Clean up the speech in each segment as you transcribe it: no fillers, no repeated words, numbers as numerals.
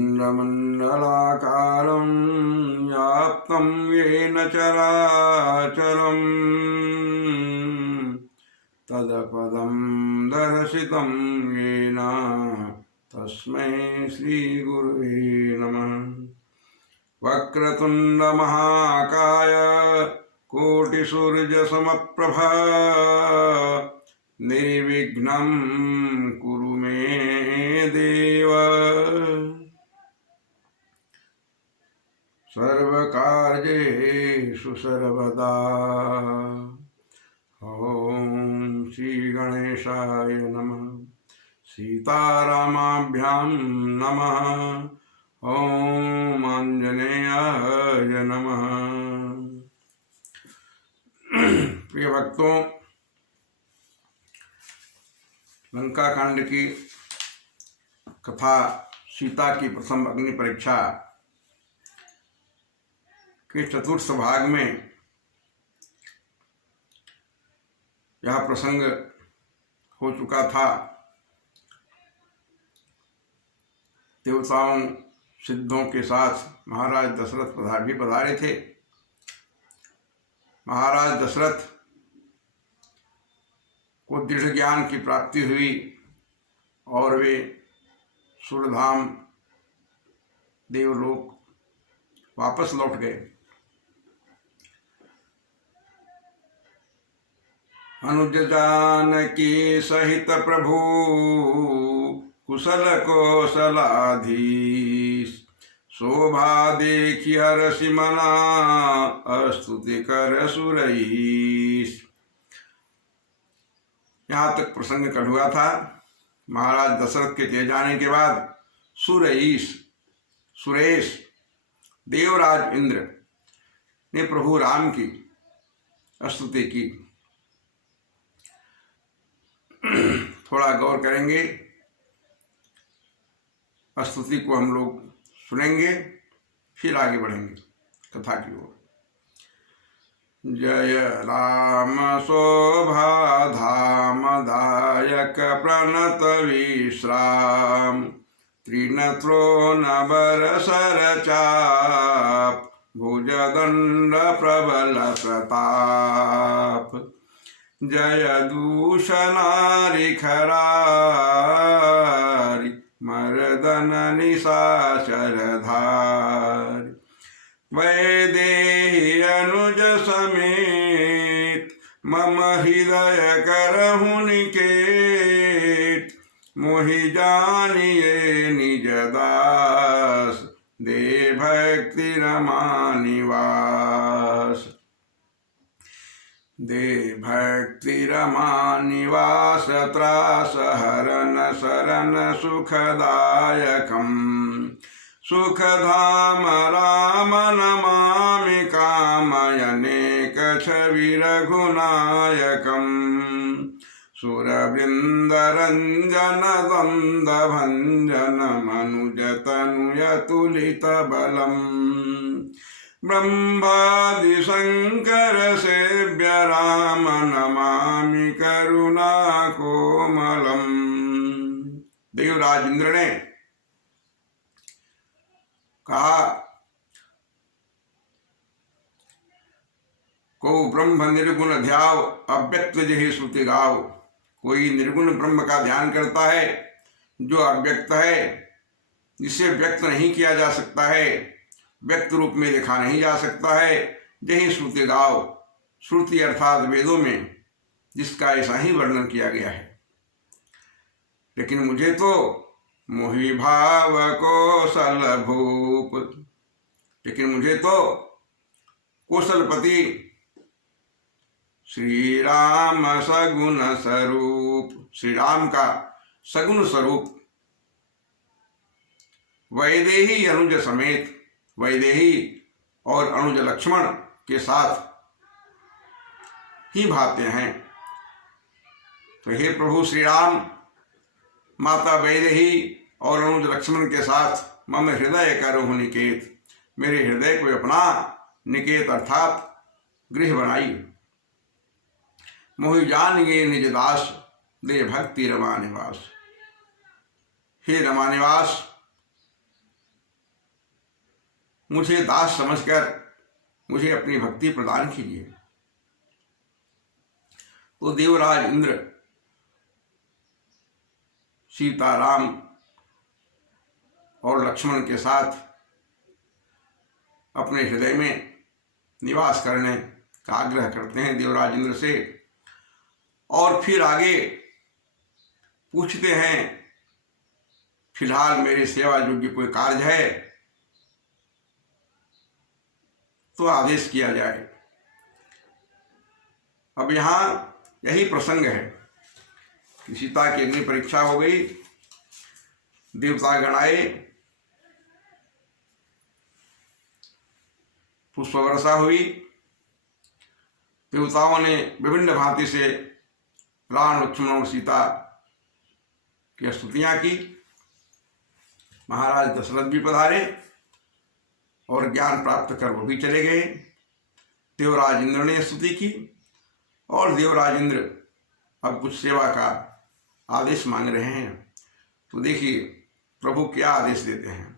अखण्डमण्डलाकारं व्याप्तं येन चराचरं तत्पदं दर्शितं येन तस्मै श्रीगुरुवे नमः। वक्रतुण्डमहाकाय कोटिसूर्यसमप्रभा निर्विघ्नं कुरु मे देव। सर्वकार्येषु सर्वदा। ॐ श्री गणेशाय नमः। सीतारामाभ्यां नमः। ॐ आंजनेयाय नमः। प्रिय भक्तों, लंका कांड की कथा, सीता की प्रथम अग्नि परीक्षा के चतुर्थ भाग में यह प्रसंग हो चुका था। देवताओं सिद्धों के साथ महाराज दशरथ भी पधारे थे। महाराज दशरथ को दृढ़ ज्ञान की प्राप्ति हुई और वे सूर्यधाम देवलोक वापस लौट गए। अनुज जानकी सहित प्रभु कुशल कौशलाधीश, शोभा देखी हरषि मना स्तुति कर सुरईश। यहाँ तक प्रसंग कट हुआ था। महाराज दशरथ के चले जाने के बाद सुरेश देवराज इंद्र ने प्रभु राम की स्तुति की। थोड़ा गौर करेंगे, स्तुति को हम लोग सुनेंगे, फिर आगे बढ़ेंगे कथा की ओर। जय राम शोभा धाम दायक प्रणत विश्राम, त्रिनेत्रो नबर सर चाप, भुजदंड प्रबल प्रताप। जय दूषणारि खरारि, मर्दन निशाचरधारि, वैदेही अनुज समेत, मम हृदय करहु निकेत। मोहि जानिए निज दास, दे भक्ति रमा निवास। दे भक्ति रमा निवास, त्रास हरन शरण सुखदायकम्। सुखधाम राम नमामि, कामयनेक छवि रघुनायकम्। सुरवृन्दरञ्जन द्वन्द्व भञ्जन, मनुजतनुयतुलित बलम्। ब्रह्मादि शंकर सेव्य राम, नमामि करुणा कोमलम्। देवराज इंद्र ने कहा, को ब्रह्म निर्गुण ध्याव, अव्यक्त जहि श्रुति गाव। कोई निर्गुण ब्रह्म का ध्यान करता है जो अव्यक्त है, जिसे व्यक्त नहीं किया जा सकता है, व्यक्त रूप में देखा नहीं जा सकता है। यही श्रुति गाव, श्रुति अर्थात वेदों में जिसका ऐसा ही वर्णन किया गया है। लेकिन मुझे तो मोहि भाव कौशल भूप, लेकिन मुझे तो कौशलपति श्री राम सगुण स्वरूप, श्री राम का सगुण स्वरूप वैदेही अनुज समेत, वैदेही और अनुज लक्ष्मण के साथ ही भाते हैं। तो हे प्रभु श्री राम, माता वैदेही और अनुज लक्ष्मण के साथ मम हृदय करहु निकेत, मेरे हृदय को अपना निकेत अर्थात गृह बनाई। मोहि जान गे निज दास, दे भक्ति रमा निवास। हे रमा निवास, मुझे दास समझकर मुझे अपनी भक्ति प्रदान कीजिए। तो देवराज इंद्र सीता, राम और लक्ष्मण के साथ अपने हृदय में निवास करने का आग्रह करते हैं देवराज इंद्र से। और फिर आगे पूछते हैं, फिलहाल मेरी सेवा योग्य कोई कार्य है तो आदेश किया जाए। अब यहाँ यही प्रसंग है कि सीता की अग्नि परीक्षा हो गई, देवतागण आए, पुष्प वर्षा हुई, देवताओं ने विभिन्न भांति से राम, लक्ष्मण और सीता की स्तुतियां की। महाराज दशरथ भी पधारे और ज्ञान प्राप्त कर वो भी चले गए। देवराज इंद्र ने स्तुति की और देवराज इंद्र अब कुछ सेवा का आदेश मांग रहे हैं। तो देखिए प्रभु क्या आदेश देते हैं।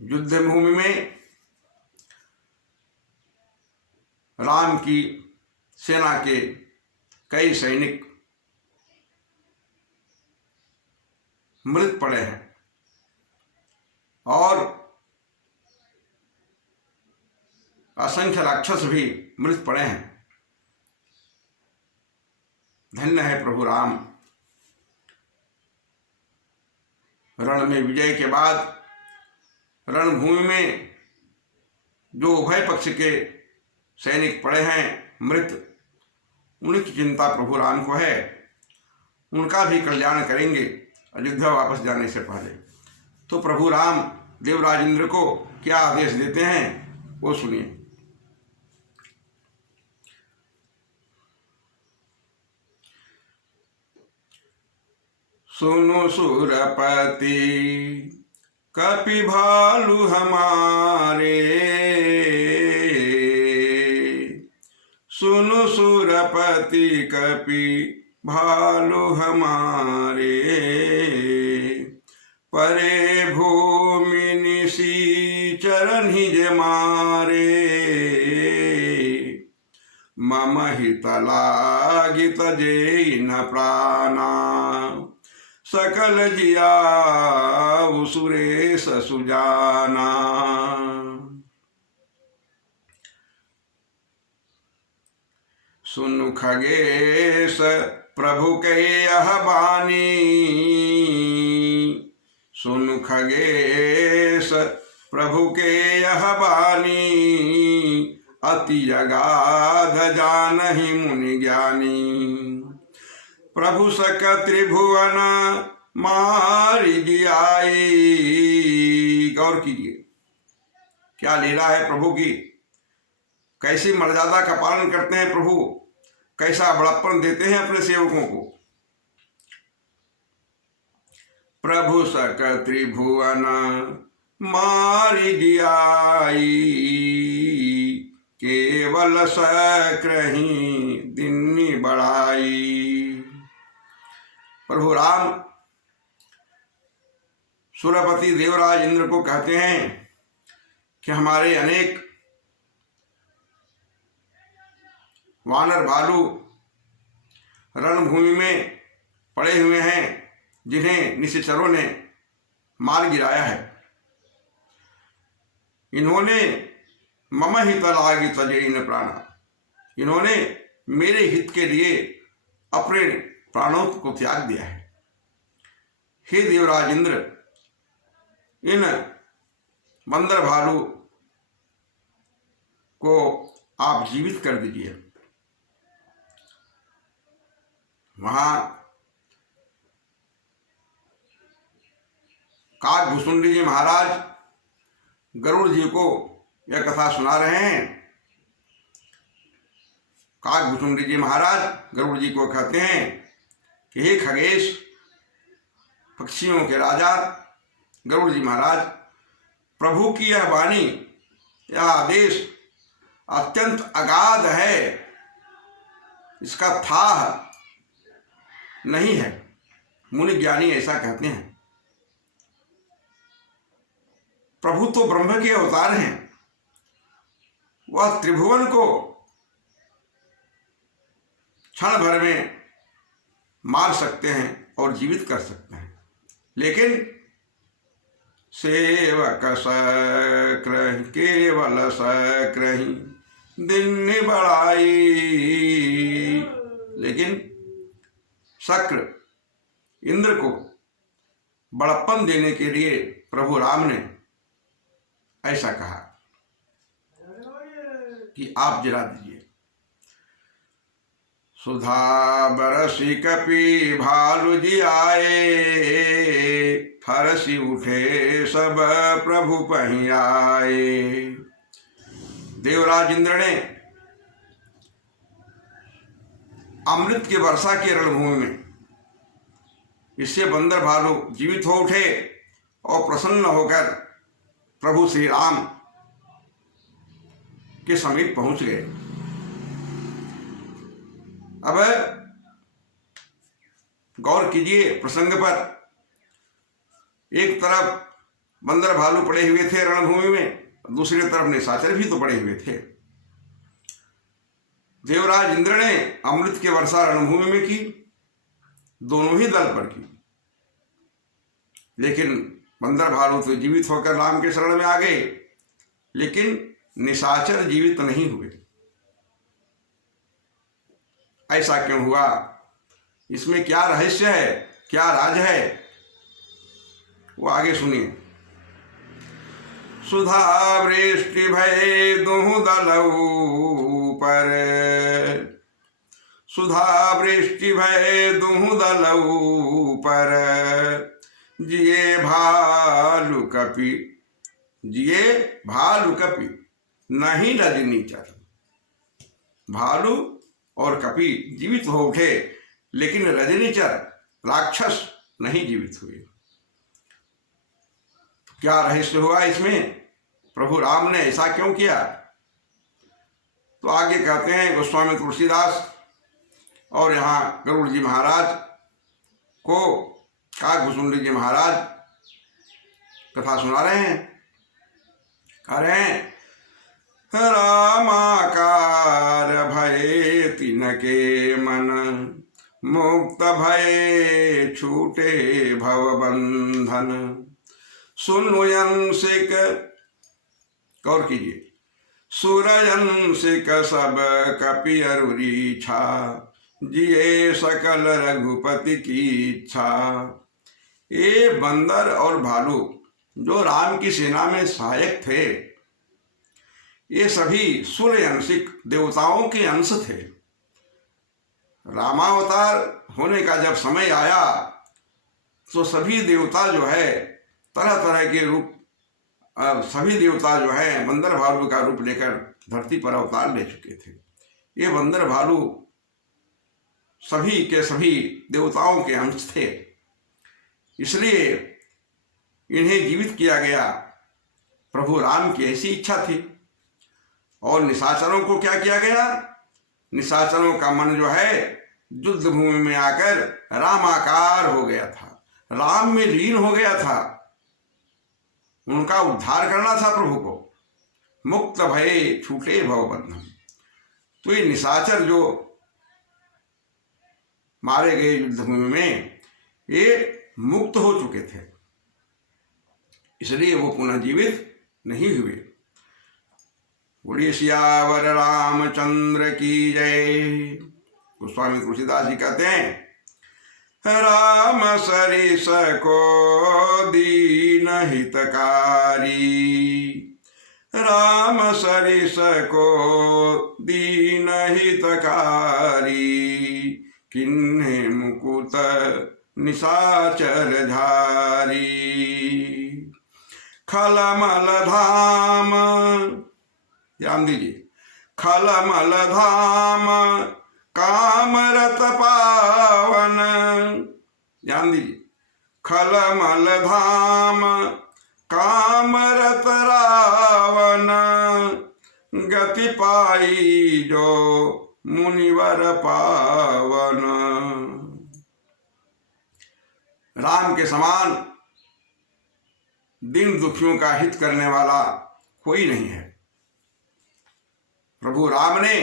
युद्ध भूमि में राम की सेना के कई सैनिक मृत पड़े हैं और असंख्य राक्षस भी मृत पड़े हैं। धन्य है प्रभु राम। रण में विजय के बाद रणभूमि में जो उभय पक्ष के सैनिक पड़े हैं मृत, उनकी चिंता प्रभु राम को है, उनका भी कल्याण करेंगे अयोध्या वापस जाने से पहले। तो प्रभु राम देवराज इंद्र को क्या आदेश देते हैं वो सुनिए। सुनो सुरपति कपि भालु हमारे, सुनो सुरपति कपि भालु हमारे, परे भूमि निशिचर निज मारे, मम हित लागित जेहि न प्राणा, सकल जियाउ सुरेश सुजाना। सुनु खगेश प्रभु के यह बानी, सुनु खगेश प्रभु के यह बानी, अति अगाध जानहि मुनि ज्ञानी, प्रभु सक त्रिभुवन मारि जियाई। गौर कीजिए क्या लीला है प्रभु की, कैसी मर्यादा का पालन करते हैं प्रभु, कैसा बड़प्पन देते हैं अपने सेवकों को। प्रभु सक त्रिभुवन मारि जियाई, केवल सक्रही दिन्नी बढ़ाई। प्रभु राम सुरपति देवराज इंद्र को कहते हैं कि हमारे अनेक वानर भालू रणभूमि में पड़े हुए हैं जिन्हें निशाचरों ने मार गिराया है। इन्होंने मम हित लागित जेहि न प्राणा, इन्होंने मेरे हित के लिए अपने प्राणों को त्याग दिया है। हे देवराज इंद्र, इन बंदर भालू को आप जीवित कर दीजिए। वहां काकभूषुंडी जी महाराज गरुड़ जी को यह कथा सुना रहे हैं। काकभूषुंडी जी महाराज गरुड़ जी को कहते हैं कि हे खगेश, पक्षियों के राजा गरुड़ जी महाराज, प्रभु की यह वाणी, यह आदेश अत्यंत अगाध है, इसका था नहीं है। मुनि ज्ञानी ऐसा कहते हैं। प्रभु तो ब्रह्म के अवतार हैं, वह त्रिभुवन को क्षण भर में मार सकते हैं और जीवित कर सकते हैं, लेकिन सेवक सक्रहि केवल सक्रहि दिन बढ़ाई, लेकिन शक्र इंद्र को बड़प्पन देने के लिए प्रभु राम ने ऐसा कहा कि आप जला दीजिए। सुधा बरसी कपि भालु जी आए, फरसी उठे सब प्रभु पहीं आए। देवराज इंद्र ने अमृत की वर्षा की रणभूमि में इससे बंदर भालू जीवित हो उठे और प्रसन्न होकर प्रभु श्री राम के समीप पहुंच गए। अब गौर कीजिए प्रसंग पर, एक तरफ बंदर भालू पड़े हुए थे रणभूमि में, दूसरी तरफ निशाचर भी तो पड़े हुए थे। देवराज इंद्र ने अमृत की वर्षा रणभूमि में की, दोनों ही दल पर की, लेकिन बंदर भालू तो जीवित होकर राम के शरण में आ गए, लेकिन निशाचर जीवित नहीं हुए। ऐसा क्यों हुआ? इसमें क्या रहस्य है, क्या राज है, वो आगे सुनिए। सुधा वृष्टि भय दुहु दलऊ पर, सुधा वृष्टि भय दुहु दलऊ पर, जिये भालु कपि, जिये भालु कपि नहीं रजनीचर। भालु और कपि जीवित हो उठे, लेकिन रजनीचर राक्षस नहीं जीवित हुए। क्या रहस्य हुआ इसमें? प्रभु राम ने ऐसा क्यों किया? तो आगे कहते हैं गोस्वामी तुलसीदास और यहाँ गरुड़ जी महाराज को काकभूषुंडी जी महाराज कथा सुना रहे हैं। कह रहे हैं रामाकार भय तिनके मन, मुक्त भय छूटे भव बंधन। सुनयंसिक, गौर कीजिए, सुरयंसिक सब कपि अरुरी छा, जिये सकल रघुपति की इच्छा। ये बंदर और भालू जो राम की सेना में सहायक थे, ये सभी सूर्यंशिक देवताओं के अंश थे। रामावतार होने का जब समय आया तो सभी देवता जो है तरह तरह के रूप, सभी देवता जो है बंदर भालू का रूप लेकर धरती पर अवतार ले चुके थे। ये बंदर भालू सभी के सभी देवताओं के अंश थे, इसलिए इन्हें जीवित किया गया। प्रभु राम की ऐसी इच्छा थी। और निशाचरों को क्या किया गया? निशाचरों का मन जो है युद्ध भूमि में आकर रामाकार हो गया था, राम में लीन हो गया था। उनका उद्धार करना था प्रभु को। मुक्त भय छूटे भवबंधन। तो ये निशाचर जो मारे गए युद्ध भूमि में, ये मुक्त हो चुके थे, इसलिए वो पुनः जीवित नहीं हुए। बोलिए सियावर रामचंद्र की जय। गोस्वामी तुलसीदास जी कहते हैं राम सरिस को दीन हितकारी, राम सरिस को दीन हितकारी, किन्हे मुकुट निशाचर झारी। खलमल धाम, ध्यान दीजिए, खलमल धाम कामरत पावन, ध्यान दीजिए, खलमल धाम कामरत रावण, गति पाई जो मुनिवर पावन। राम के समान दीन दुखियों का हित करने वाला कोई नहीं है। प्रभु राम ने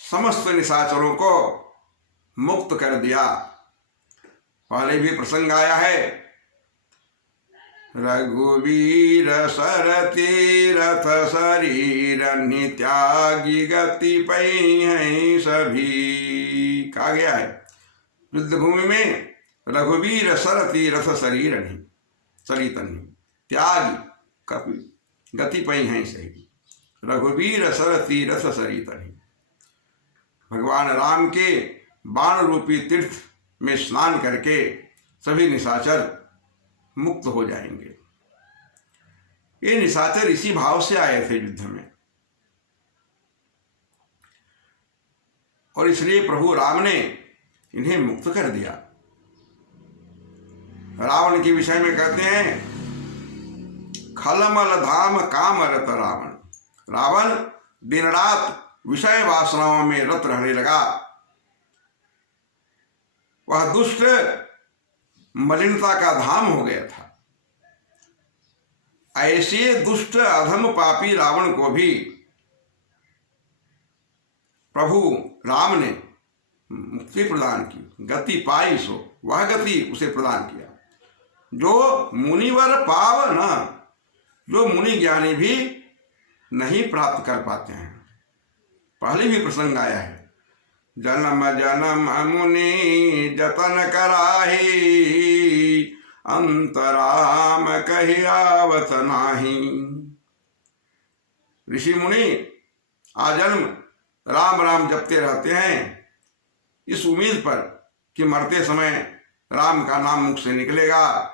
समस्त निशाचरों को मुक्त कर दिया। पहले भी प्रसंग आया है, रघुवीर सर तीरथ शरीर, नित्यागी गति पै हैं सभी। कहा गया है युद्ध भूमि में, रघुवीर सर तीरथ शरीर सरितनि, त्यागी गति पै हैं सभी। रघुवीर सर तीरथ सरितनि, भगवान राम के बाण रूपी तीर्थ में स्नान करके सभी निशाचर मुक्त हो जाएंगे। ये निशाचर इसी भाव से आए थे युद्ध में, और इसलिए प्रभु राम ने इन्हें मुक्त कर दिया। रावण के विषय में कहते हैं, खलमल धाम कामरत रावण। रावण दिन रात विषय वासनाओं में रत रहने लगा। वह दुष्ट मलिनता का धाम हो गया था। ऐसे दुष्ट अधम पापी रावण को भी प्रभु राम ने मुक्ति प्रदान की, गति पाई सो, वह गति उसे प्रदान किया जो मुनिवर पाव न, जो मुनि ज्ञानी भी नहीं प्राप्त कर पाते हैं। पहले भी प्रसंग आया है, जन्म जन्म मुनि जतन कराही, अंतराम कही आवत नाही। ऋषि मुनि आजन्म राम राम जपते रहते हैं, इस उम्मीद पर कि मरते समय राम का नाम मुख से निकलेगा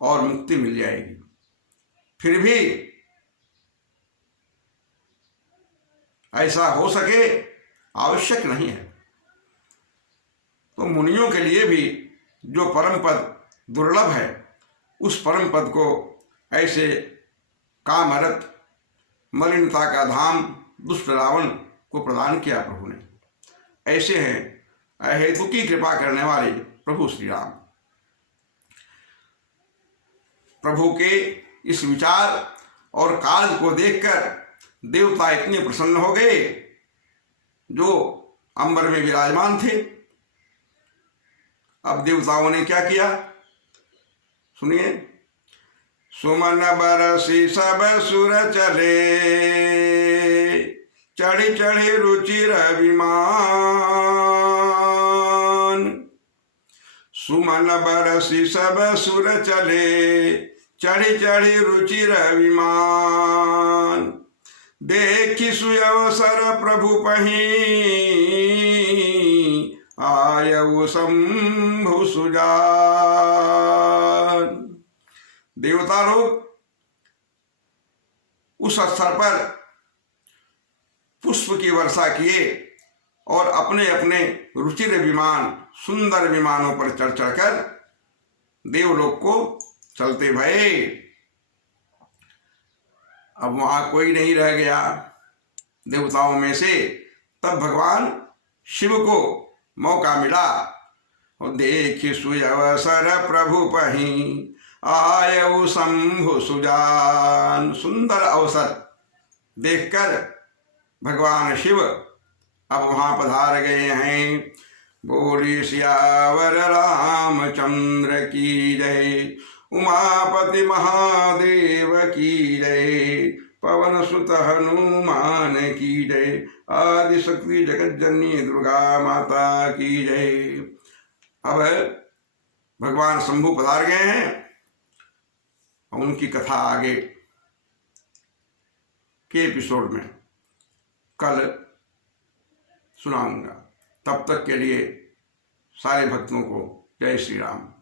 और मुक्ति मिल जाएगी। फिर भी ऐसा हो सके आवश्यक नहीं है। तो मुनियों के लिए भी जो परम पद दुर्लभ है, उस परम पद को ऐसे कामरत मलिनता का धाम दुष्ट रावण को प्रदान किया प्रभु ने। ऐसे हैं अहेतु की कृपा करने वाले प्रभु श्री राम। प्रभु के इस विचार और कार्य को देखकर देवता इतने प्रसन्न हो गए जो अंबर में विराजमान थे। अब देवताओं ने क्या किया सुनिए। सुमन बरसी सब सुर चले, चढ़ी चढ़ी रुचिर विमान। सुमन बरसी सब सुर चले, चढ़ी चढ़ी रुचिर विमान। देखी सुअवसर प्रभु पही, आयउ शंभु सुजान। देवता लोग उस अवसर पर पुष्प की वर्षा किए और अपने अपने रुचिर विमान, सुंदर विमानों पर चढ़ चढ़कर देवलोक को चलते भये। अब वहां कोई नहीं रह गया देवताओं में से। तब भगवान शिव को मौका मिला और देखि सुअवसर प्रभु पही, आयउ शंभु सुजान। सुंदर अवसर देखकर भगवान शिव अब वहां पधार गए हैं। बोली सियावर रामचंद्र की जय, उमापति महादेव की जय, पवन सुत हनुमान की जय, आदि शक्ति जगत जननी दुर्गा माता की जय। अब भगवान शंभु पधार गए हैं, उनकी कथा आगे के एपिसोड में कल सुनाऊंगा। तब तक के लिए सारे भक्तों को जय श्री राम।